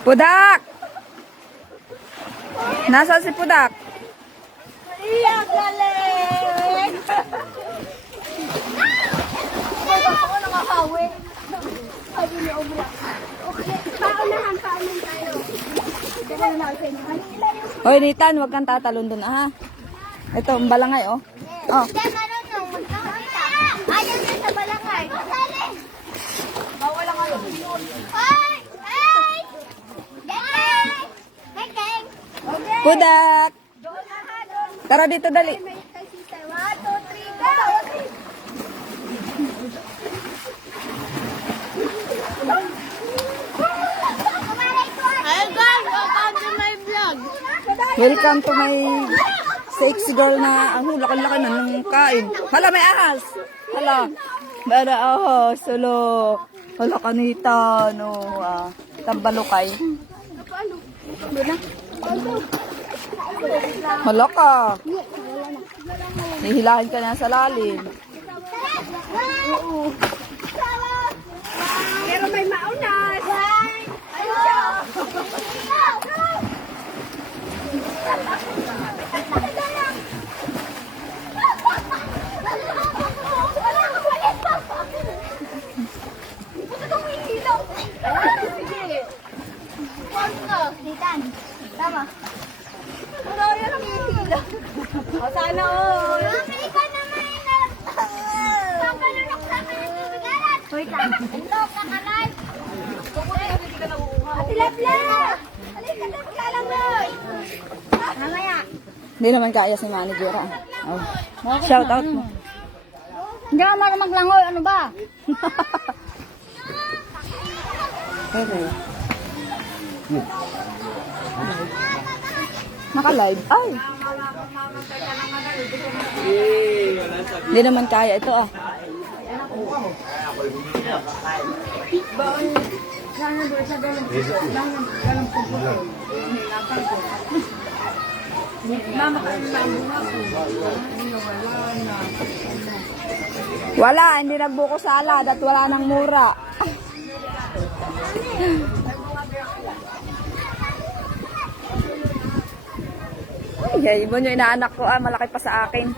Pudak! Nasaan si Pudak? Iya, galing! Ako nakakawi. Sabi ni Obra. Okay, paunahan tayo. Teka na lang sa inyo. Hoy, Nathan, huwag kang tatalon dun, ha? Ito, ang balangay, oh. Oh. Ayaw na sa balangay. Bawal ang ano. Ay! Ay! Geng! Geng! Pudak! Tara dito, dali. 1, 2, 3, go! Hey guys, welcome to my vlog. Welcome to my sexy girl na ang laki-laki na ng kain. Hala, may ahas. Hala. Bada ahas. Hala. Hala kanita. No, tambalukay. Hala ka. Hihilahin ka na sa lalim. Pero may maunas. Tama. Ano yan ang hihila? O sana all. Mami, ikaw naman yung papanunok sa mga tubigaran. Wait lang. Hello, kakalive. Ate Labla! Halika na, pagkalang mo. Mamaya. Hindi naman kaya si manager. Oh. Shout out mo. Hindi ka marunong maglangoy. Ano ba? Okay. Naka-live. Ay! Hindi naman kaya ito Wala, hindi nagbuko salad at wala nang mura. Ay, iba nyo inaanak ko, malaki pa sa akin.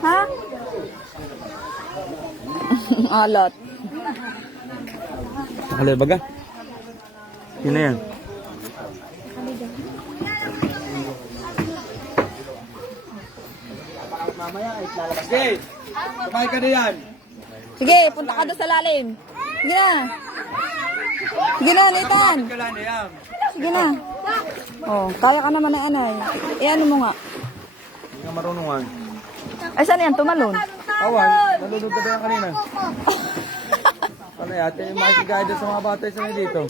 Ha? Alat. Nakalay baga? Yun na yan. Sige! Kumain ka na yan! Sige, punta ka doon sa lalim. Sige na. Sige na, Nathan. Ka lang na yan! Sige na. Oh, kaya ka naman na anay. Ano mo nga. Hindi ka marunungan. Ay, saan yan? Tumalon. Awan, nalulog ka ba yan kanina? Ano ate, makikigaya sa mga bata sa dito.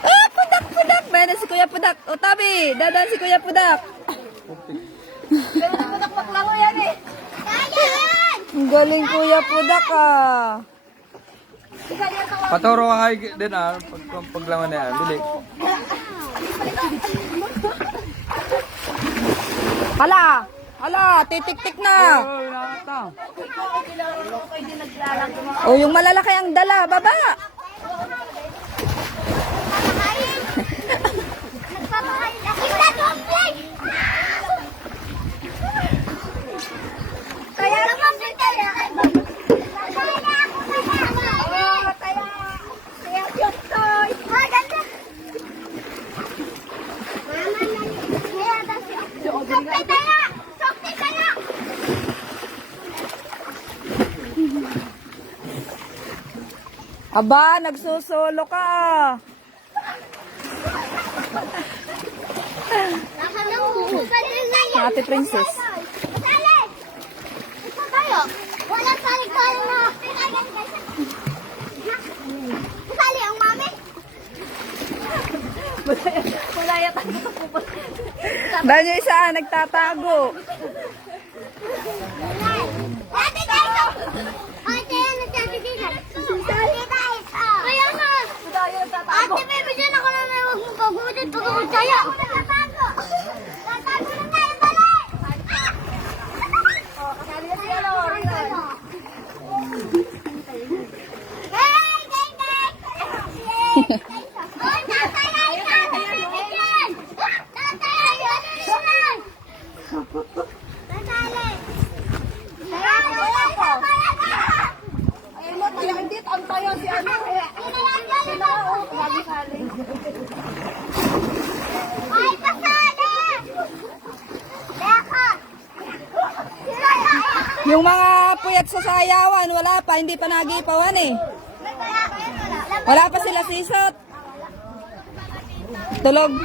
Ah, Pudak, Pudak. Bayan si Kuya Pudak. O, tabi. Dadan si Kuya Pudak. Pero nakapagpak lang mo yan eh. Kaya yan! Ang galing Kuya Pudak Paturo ka kayo din paglangan na yan. Bili. Hala. Hala, titik-tik na. O, yung malalaki ang dala. Baba. Nagpapakain na kita, Tomplay! Kaya naman din kaya. Aba, nagsusolo ka. Ate Princess. Sali! Tayo! Wala sali tayo na! Sali ang mami! Wala yata dahil yung isa nagtatago. Ate tayo! Ate, nagsabi dito! Sali tayo! Kaya nga! Ate, baby, dyan ako na may huwag mong pagbuti Yung mga puyat sa sayawan, wala pa, hindi pa nagipawan eh. Wala pa sila sisot. Tulog.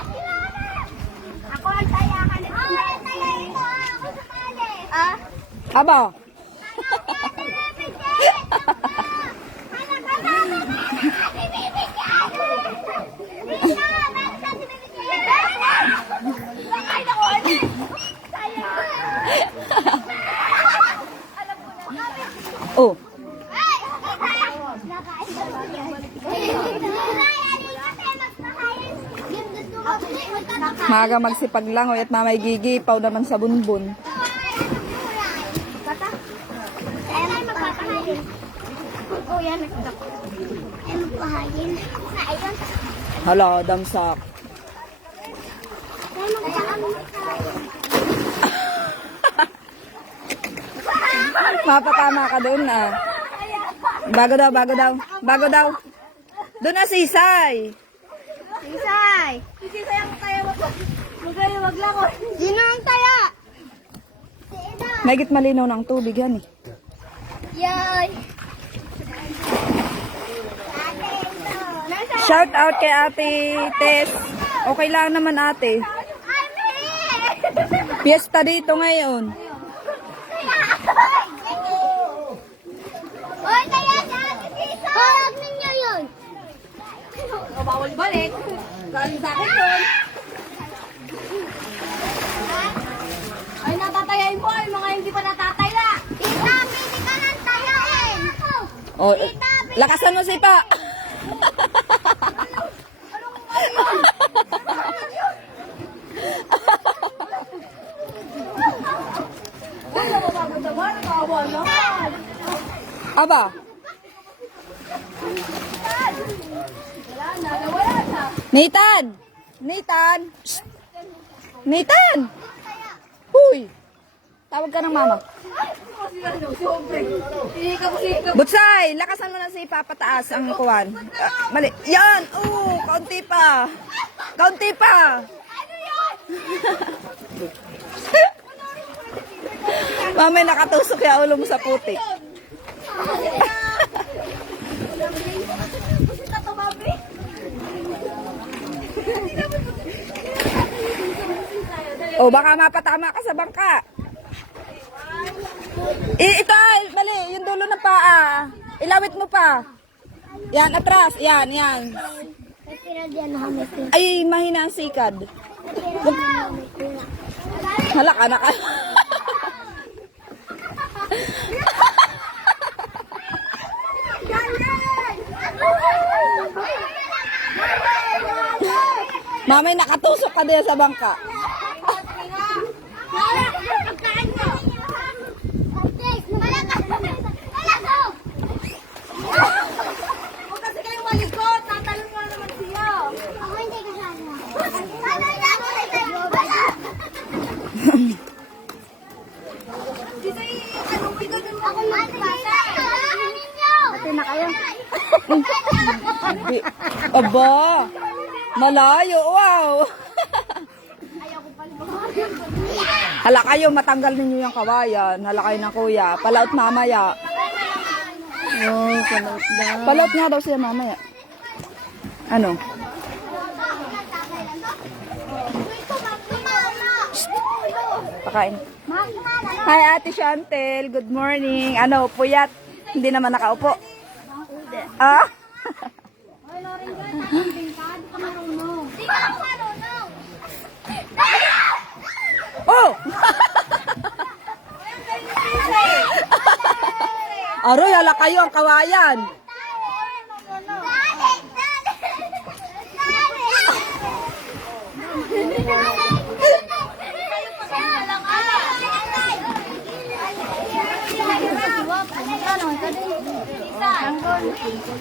Ako ang tayakan. Ako ang tayakan ko. Ako sumali. Ah? Aba. Oh. Maga magsipag lang at mamay gigipaw naman sa bunbun. Oh, yan. Ay, magpahayin. Ayun. Hala, damsak. Ay, magpahayin. Mapatama ka doon ah. Bago daw, bago daw. Bago daw. Doon na sisay. Isay! Isay ang taya. Wag lang ko. Sino ang taya? Mahigit malinaw ng tubig yan eh. Yay! Shout out kay Ate Tess. Okay lang naman ate. Fiesta dito ngayon. Oy, kaya dyan! Huwag ninyo yun! Bawal balik. Galing sa akin doon. Ay, natatayain mo ay mga hindi pa natataya. Tita, hindi ka nang tayain. Oh, lakasan mo sipa. Aba. Nathan! Nathan! Shh! Nathan! Huy! Tawag ka ng mama. Butsay! Lakasan mo na si papataas ang kuwan. Mali. Yan! Kaunti pa! Kaunti pa! Mamay nakatusok ya ulo mo sa putik. O baka mapatama ka sa bangka. Ito, mali, yung dulo ng paa. Ilawit mo pa. Yan, atras. Yan, yan. Ay, mahina ang sikad. Hala ka na ka. Mamay, nakatusok ka din sa bangka. Huwag kasi kayong malikot. Tatalon mo naman siya. Ako hindi kasama. Dito ano ko doon ako magpasa. Ate na kayo. Aba, malayo, wow. Hala kayo, matanggal ninyo yung kawayan. Hala kayo ng kuya. Palaot mamaya. Oh, palaot daw. Palaot nga daw siya mamaya. Ano? Pakain. Hi, Ate Chantel. Good morning. Ano, puyat? Hindi naman nakaupo. Ah? Oh! Aroy, hala kayo ang kawayan.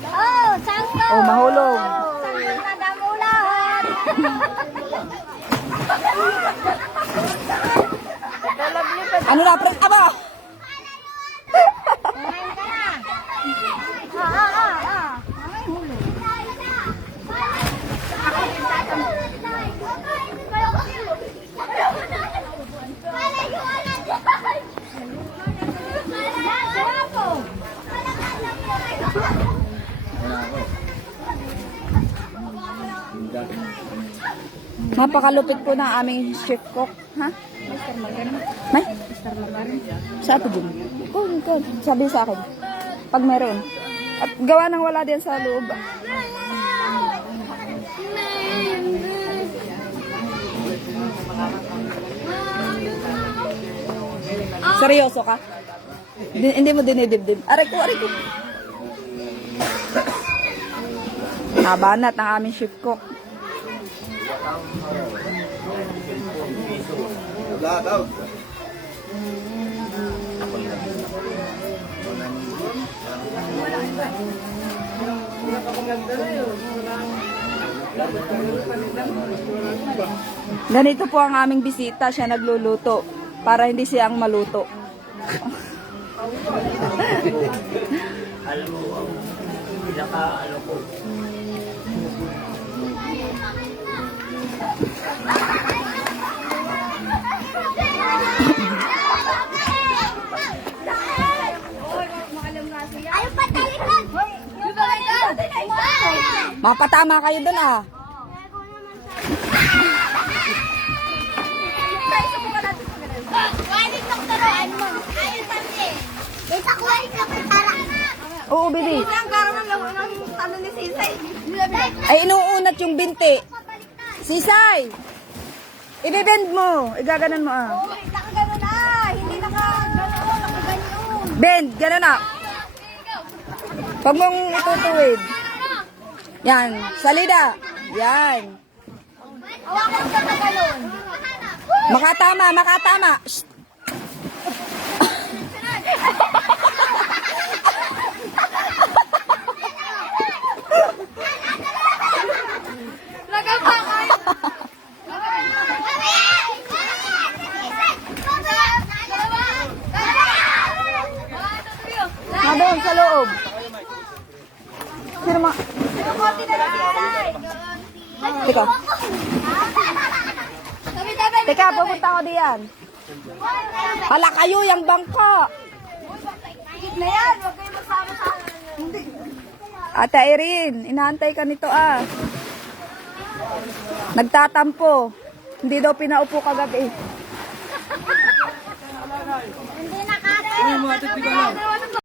Oh, sangko! Oh, mahulog. Sangko na damulan! Ano na, pre? Aba! Kumain ka na! Mamay hulog. Ako din tatanong. Napakalupit po ng aming chef cook. Ha? May? Sa ato din. Ito. Sabi sa akin. Pag meron. At gawa nang wala din sa loob. Seryoso ka? Hindi mo dinidibdib. Aray ko. Nabanat ang aming chef cook. Ganito po ang aming bisita. Siya nagluluto para hindi siya ang maluto. Ayaw patalikan! Mapatama kayo dun ah. Oo, bibi. Ay, inuunat yung binti. Sisay! Ibibend mo. Igaganan mo ah. Bend, gano'n na. Huwag mong itutuwid. Yan, salida. Yan. Makatama. Shh. Doon sa loob. Sino ma... Teka. Teka, pupunta ako diyan. Hala kayo, yung bangka. Ate Irene, inaantay ka nito ah. Nagtatampo. Hindi daw pinaupo kagabi. Hindi nakakaya.